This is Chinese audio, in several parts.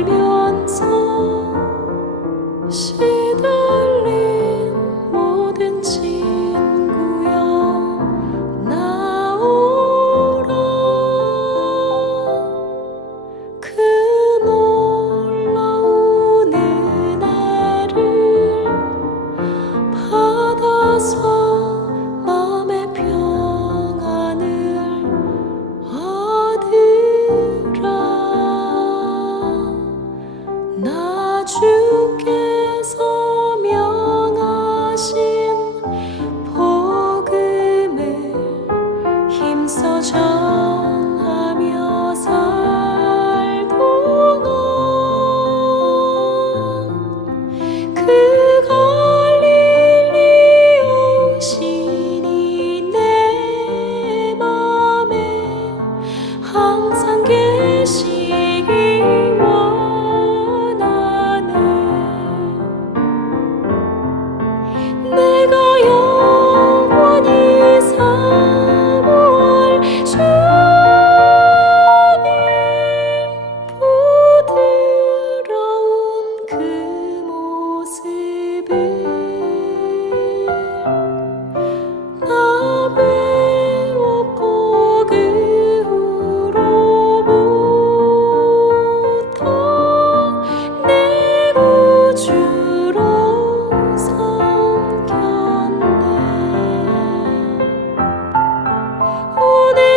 I know.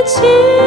情。